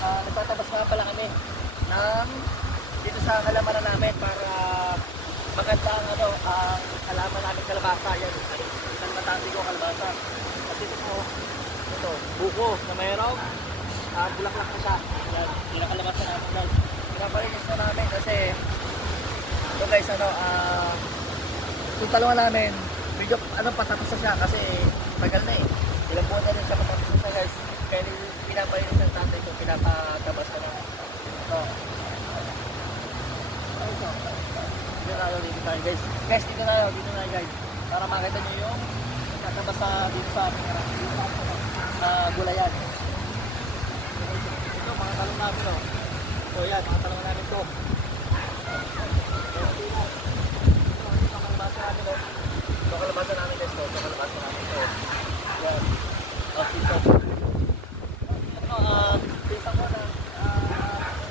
Nagtatabas nga pala kami ng dito sa halamanan namin para maganda ang ang halaman namin kalabasa. Yan, isang matandi ko kalabasa. At dito po, ito, buko na mayroong bulaklak na siya. Yan, pinakalabasa namin guys. Pinapalinis na namin kasi ito guys, yung talungan namin, medyo patapos na siya kasi tagal na eh. Ilang buwan na rin siya patapos na guys. Kaya pinapalinis ng tatay ko, pinapatabas na lang. Ito. Dito tayo guys. Guys, dito tayo guys. Para makita nyo yung tatabas dito sa ating gulayan. Ito, mga talong namin oh. So yan, mga talong namin to. Ito kalabasa namin guys to. Ito kalabasa namin to. Yan. Ito. Pisa ko na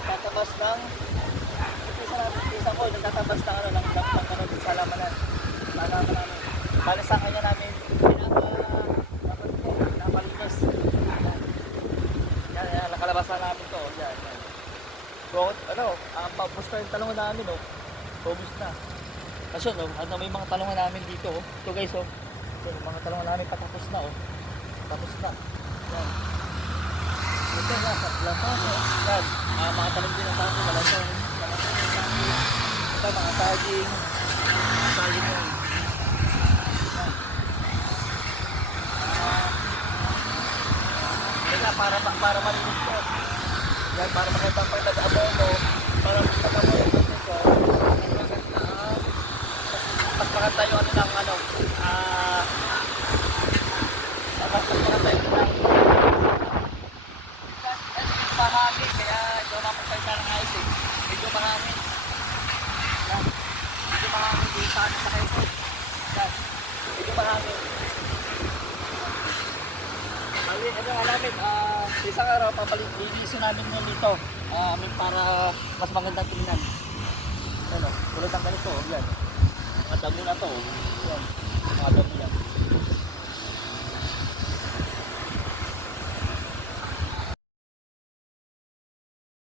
tatabas ng pisa ko nagtatabas ng ng sa halamanan. Halamanan namin. Bali sa kanya namin pinapalinis. Yan, nakalabasan namin to. Yan. So, paubos na yung talungan namin oh. Paubos na. Kasi may mga talungan namin dito oh. Ito guys oh. Ito, mga talungan namin patapos na oh. Tapos na. Yan. Ito na, lapas oh. Yan. Mga talong din ang tayo, malasong. Ito, mga saging. Saging yun. Yan para malinis ko. Yan, para makita pa yung nag-abono. Para makita mo yung ito. Mas maganda yung mas maganda yung mahangin, kaya ito naman tayo sa ice eh. Medyo mahangin. Yan. Medyo mahangin din sa kayo. Yan. Medyo mahangin. Bali, ito nga namin, isang araw, linisin namin yun dito. Para mas magandang tingnan. Ano, tulad ng ganito, yan. Mga damo na to. Yan. Mga damo yan.